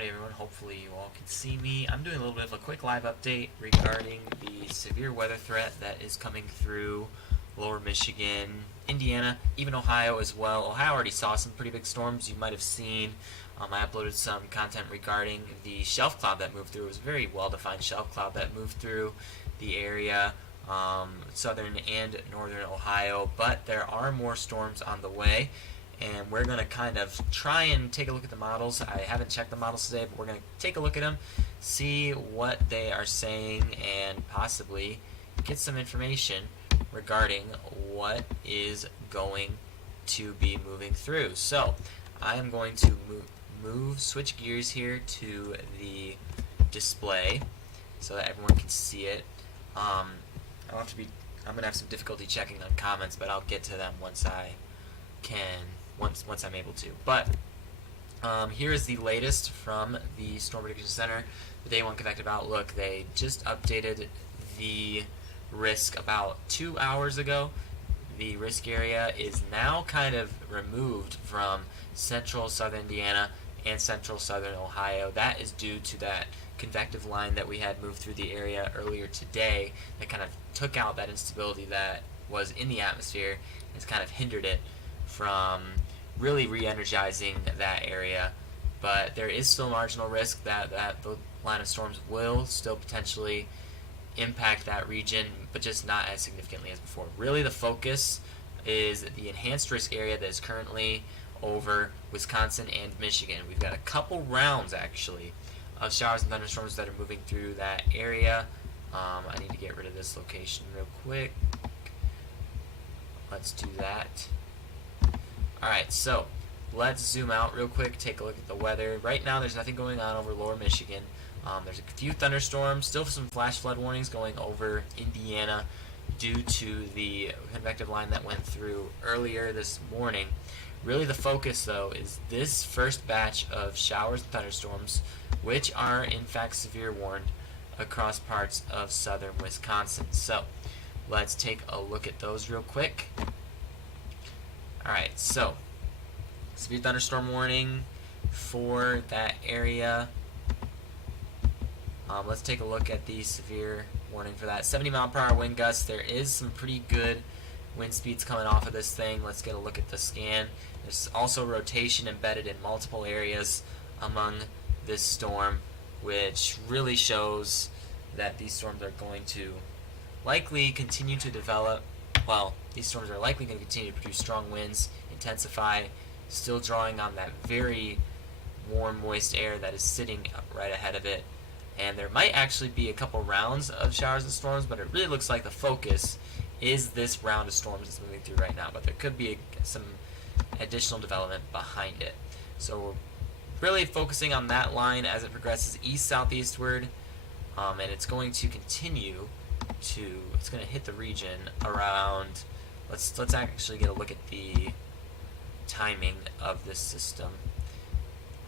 Howdy everyone, hopefully you all can see me. I'm doing a little bit of a quick live update regarding the severe weather threat that is coming through lower Michigan, Indiana, even Ohio as well. Ohio already saw some pretty big storms you might have seen. I uploaded some content regarding the shelf cloud that moved through. It was a very well-defined shelf cloud that moved through the area, southern and northern Ohio, but there are more storms on the way. And we're going to kind of try and take a look at the models. I haven't checked the models today, but we're going to take a look at them, see what they are saying, and possibly get some information regarding what is going to be moving through. So I am going to switch gears here to the display so that everyone can see it. I'm going to have some difficulty checking on comments, but I'll get to them once I can. Once I'm able to. But here is the latest from the Storm Prediction Center, the Day 1 Convective Outlook. They just updated the risk about 2 hours ago. The risk area is now kind of removed from central southern Indiana and central southern Ohio. That is due to that convective line that we had moved through the area earlier today that kind of took out that instability that was in the atmosphere. It's kind of hindered it from really re-energizing that area, but there is still marginal risk that the line of storms will still potentially impact that region, but just not as significantly as before. Really, the focus is the enhanced risk area that is currently over Wisconsin and Michigan. We've got a couple rounds, actually, of showers and thunderstorms that are moving through that area. I need to get rid of this location real quick. Let's do that. Alright, so let's zoom out real quick, take a look at the weather. Right now there's nothing going on over lower Michigan. There's a few thunderstorms, still some flash flood warnings going over Indiana due to the convective line that went through earlier this morning. Really the focus though is this first batch of showers and thunderstorms, which are in fact severe warned across parts of southern Wisconsin. So let's take a look at those real quick. Alright, so severe thunderstorm warning for that area. Let's take a look at the severe warning for that. 70-mile-per-hour wind gusts. There is some pretty good wind speeds coming off of this thing. Let's get a look at the scan. There's also rotation embedded in multiple areas among this storm, which really shows that these storms are going to likely continue to develop. Well, these storms are likely going to continue to produce strong winds, intensify, still drawing on that very warm, moist air that is sitting right ahead of it. And there might actually be a couple rounds of showers and storms, but it really looks like the focus is this round of storms that's moving through right now. But there could be some additional development behind it. So we're really focusing on that line as it progresses east-southeastward, and it's going to continue it's going to hit the region around, let's actually get a look at the timing of this system.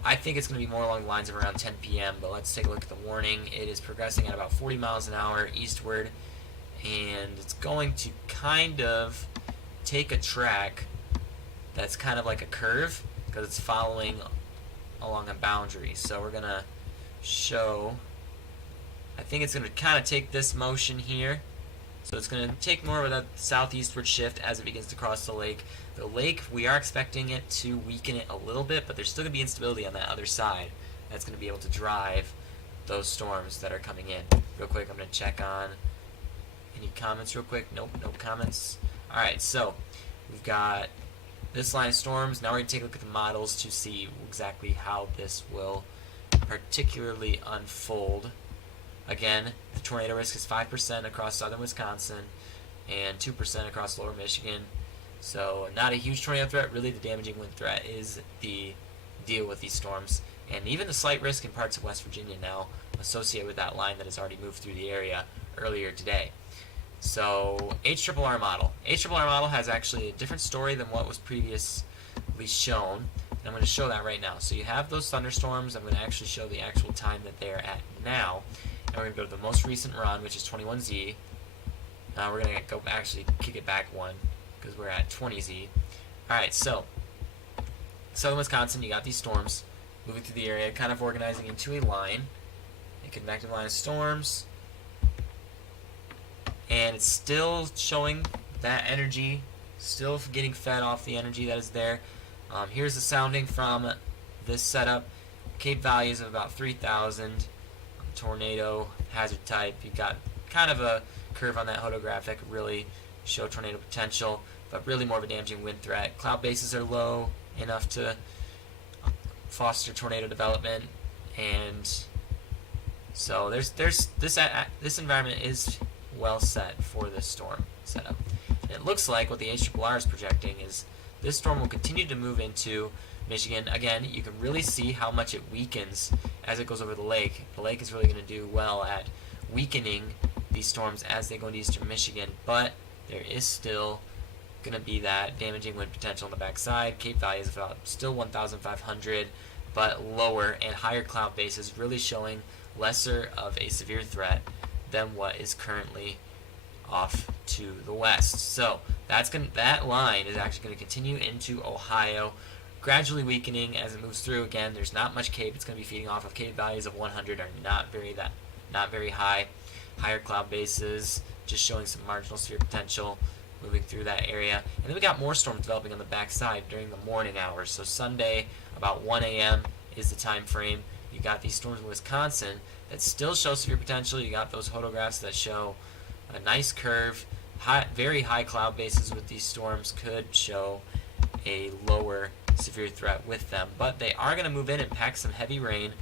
I think it's going to be more along the lines of around 10 p.m., but let's take a look at the warning. It is progressing at about 40 miles an hour eastward, and it's going to kind of take a track that's kind of like a curve because it's following along a boundary. So we're going to show, I think it's going to kind of take this motion here. So it's going to take more of that southeastward shift as it begins to cross the lake. The lake, we are expecting it to weaken it a little bit, but there's still going to be instability on that other side. That's going to be able to drive those storms that are coming in. Real quick, I'm going to check on any comments real quick. Nope, no comments. Alright, so we've got this line of storms. Now we're going to take a look at the models to see exactly how this will particularly unfold. Again, the tornado risk is 5% across southern Wisconsin and 2% across lower Michigan. So not a huge tornado threat. Really the damaging wind threat is the deal with these storms. And even the slight risk in parts of West Virginia now associated with that line that has already moved through the area earlier today. So HRRR model. HRRR model has actually a different story than what was previously shown. And I'm going to show that right now. So you have those thunderstorms. I'm going to actually show the actual time that they're at now. And we're going to go to the most recent run, which is 21Z. We're going to go actually kick it back one because we're at 20Z. Alright, so southern Wisconsin, you got these storms moving through the area, kind of organizing into a line, a convective line of storms, and it's still showing that energy, still getting fed off the energy that is there. Here's the sounding from this setup. Cape values of about 3,000. Tornado hazard type. You've got kind of a curve on that photographic, really show tornado potential, but really more of a damaging wind threat. Cloud bases are low enough to foster tornado development, and so this environment is well set for this storm setup. And it looks like what the HRRR is projecting is this storm will continue to move into Michigan. Again, you can really see how much it weakens as it goes over the lake. The lake is really going to do well at weakening these storms as they go into eastern Michigan, but there is still going to be that damaging wind potential on the backside. Cape values of about still 1,500, but lower, and higher cloud bases really showing lesser of a severe threat than what is currently off to the west. So that line is actually going to continue into Ohio, gradually weakening as it moves through. Again, there's not much Cape. It's going to be feeding off of Cape values of 100 are not very high. Higher cloud bases, just showing some marginal severe potential moving through that area. And then we got more storms developing on the backside during the morning hours. So Sunday, about 1 a.m. is the time frame. You got these storms in Wisconsin that still show severe potential. You got those photographs that show a nice curve. Very high cloud bases with these storms could show a lower severe threat with them. But they are going to move in and pack some heavy rain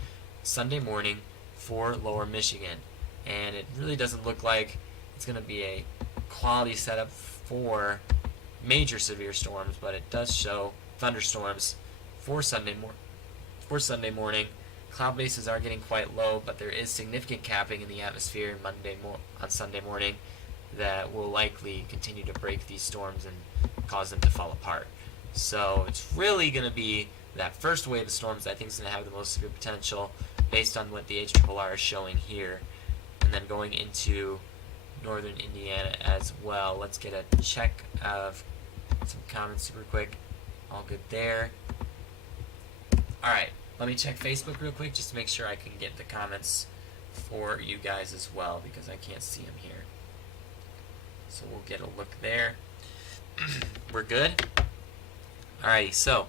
Sunday morning for lower Michigan. And it really doesn't look like it's going to be a quality setup for major severe storms, but it does show thunderstorms for Sunday morning. Cloud bases are getting quite low, but there is significant capping in the atmosphere on Sunday morning that will likely continue to break these storms and cause them to fall apart. So it's really going to be that first wave of storms that I think is going to have the most severe potential based on what the HRRR is showing here. And then going into northern Indiana as well. Let's get a check of some comments super quick. All good there. Alright, let me check Facebook real quick just to make sure I can get the comments for you guys as well, because I can't see them here. So we'll get a look there. We're good? Alrighty, so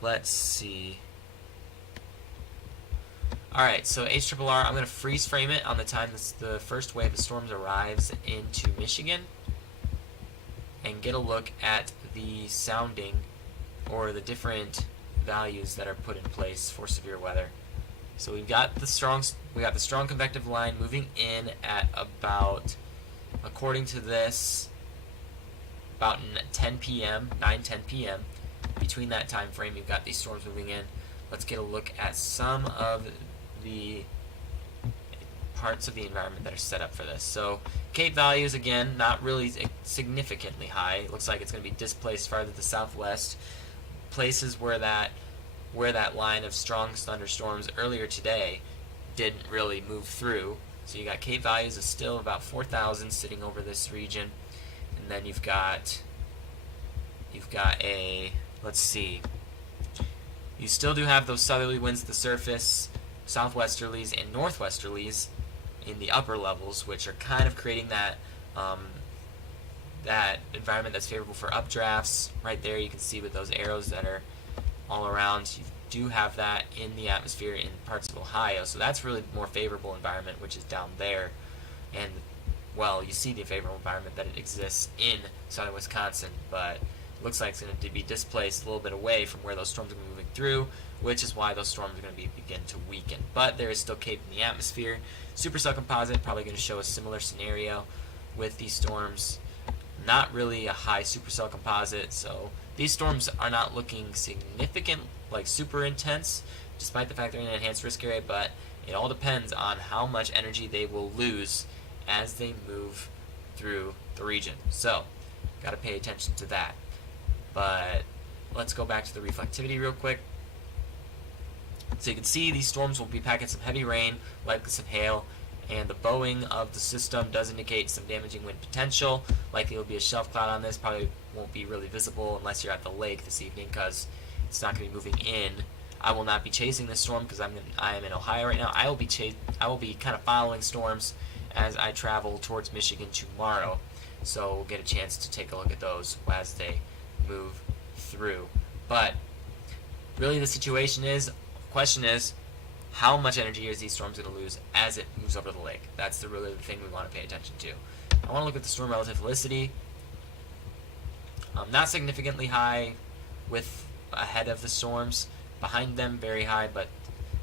let's see. Alright, so HRRR, I'm going to freeze frame it on the time the first wave of storms arrives into Michigan and get a look at the sounding or the different values that are put in place for severe weather. So we've got the strong convective line moving in at about, according to this, about 10 p.m., 9-10 p.m. Between that time frame, you've got these storms moving in. Let's get a look at some of the parts of the environment that are set up for this. So Cape values, again, not really significantly high. It looks like it's going to be displaced farther to the southwest. Places where that line of strong thunderstorms earlier today didn't really move through. So you got Cape values of still about 4,000 sitting over this region. And then you've got a, let's see, you still do have those southerly winds at the surface, southwesterlies and northwesterlies in the upper levels, which are kind of creating that that environment that's favorable for updrafts. Right there you can see with those arrows that are all around, you do have that in the atmosphere in parts of Ohio, so that's really the more favorable environment, which is down there. And well, you see the favorable environment that it exists in southern Wisconsin, but it looks like it's going to be displaced a little bit away from where those storms are moving through, which is why those storms are going to begin to weaken. But there is still Cape in the atmosphere. Supercell composite probably going to show a similar scenario with these storms. Not really a high supercell composite, so these storms are not looking significant, like super intense, despite the fact they're in an enhanced risk area, but it all depends on how much energy they will lose as they move through the region. So, got to pay attention to that. But let's go back to the reflectivity real quick. So you can see these storms will be packing some heavy rain, likely some hail, and the bowing of the system does indicate some damaging wind potential. Likely will be a shelf cloud on this. Probably won't be really visible unless you're at the lake this evening, because it's not going to be moving in I will not be chasing this storm because I am in Ohio right now. I will be kind of following storms as I travel towards Michigan tomorrow. So we'll get a chance to take a look at those as they move through. But really the question is, how much energy is these storms going to lose as it moves over the lake? That's really the thing we want to pay attention to. I want to look at the storm relative velocity. Not significantly high ahead of the storms. Behind them, very high, but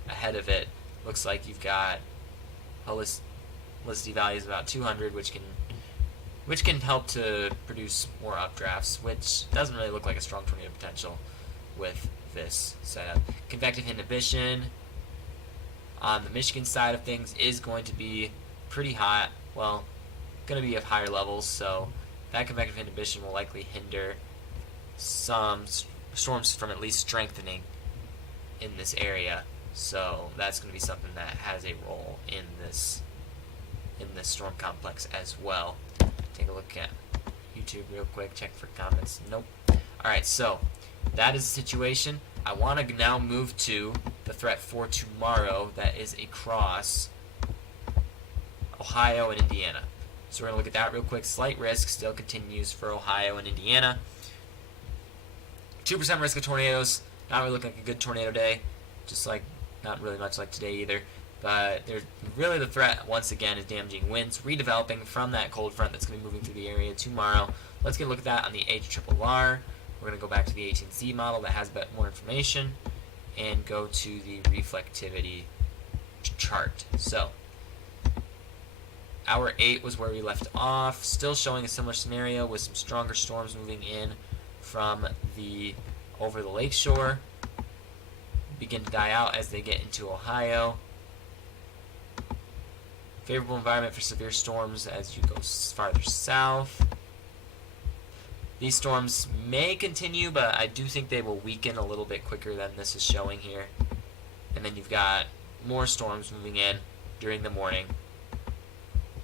ahead of it, looks like you've got velocity values about 200, which can help to produce more updrafts, which doesn't really look like a strong tornado potential with this setup. Convective inhibition on the Michigan side of things is going to be pretty hot. Well, going to be of higher levels, so that convective inhibition will likely hinder some storms from at least strengthening in this area. So that's going to be something that has a role in this storm complex as well. Take a look at YouTube real quick, check for comments. Nope. Alright, so that is the situation. I want to now move to the threat for tomorrow that is across Ohio and Indiana. So we're going to look at that real quick. Slight risk still continues for Ohio and Indiana. 2% risk of tornadoes. Not really looking like a good tornado day. Just like, not really much like today either. But there's really the threat, once again, is damaging winds redeveloping from that cold front that's going to be moving through the area tomorrow. Let's get a look at that on the HRRR. We're going to go back to the 18Z model that has a bit more information and go to the reflectivity chart. So, hour 8 was where we left off, still showing a similar scenario with some stronger storms moving in from over the lakeshore. Begin to die out as they get into Ohio. Favorable environment for severe storms as you go farther south. These storms may continue, but I do think they will weaken a little bit quicker than this is showing here. And then you've got more storms moving in during the morning,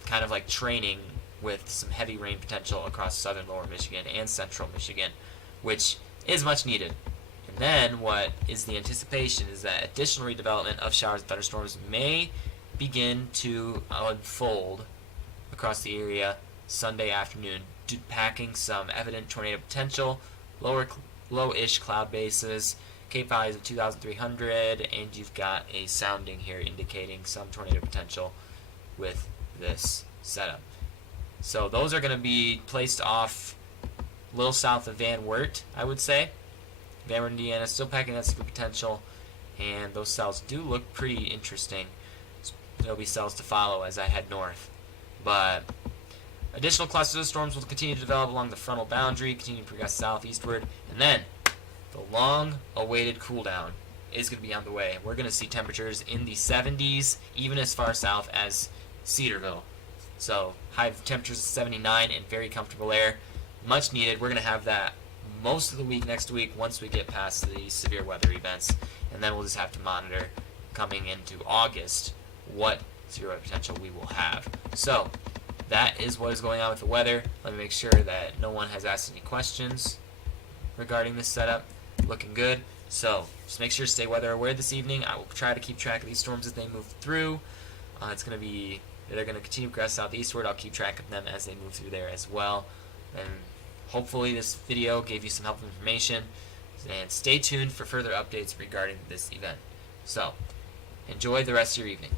kind of like training with some heavy rain potential across southern lower Michigan and central Michigan, which is much needed. And then what is the anticipation is that additional redevelopment of showers and thunderstorms may begin to unfold across the area Sunday afternoon, packing some evident tornado potential, low-ish cloud bases, Cape values of 2,300, and you've got a sounding here indicating some tornado potential with this setup. So those are going to be placed off a little south of Van Wert, I would say. Van Wert, Indiana, still packing that severe potential, and those cells do look pretty interesting. There'll be cells to follow as I head north. But additional clusters of storms will continue to develop along the frontal boundary, continue to progress southeastward, and then the long-awaited cool down is going to be on the way. We're going to see temperatures in the 70s, even as far south as Cedarville. So high temperatures of 79 and very comfortable air. Much needed. We're going to have that most of the week next week once we get past the severe weather events. And then we'll just have to monitor coming into August what severe weather potential we will have. So that is what is going on with the weather. Let me make sure that no one has asked any questions regarding this setup. Looking good. So just make sure to stay weather aware this evening. I will try to keep track of these storms as they move through. They're going to continue to progress southeastward. I'll keep track of them as they move through there as well. And hopefully this video gave you some helpful information. And stay tuned for further updates regarding this event. So enjoy the rest of your evening.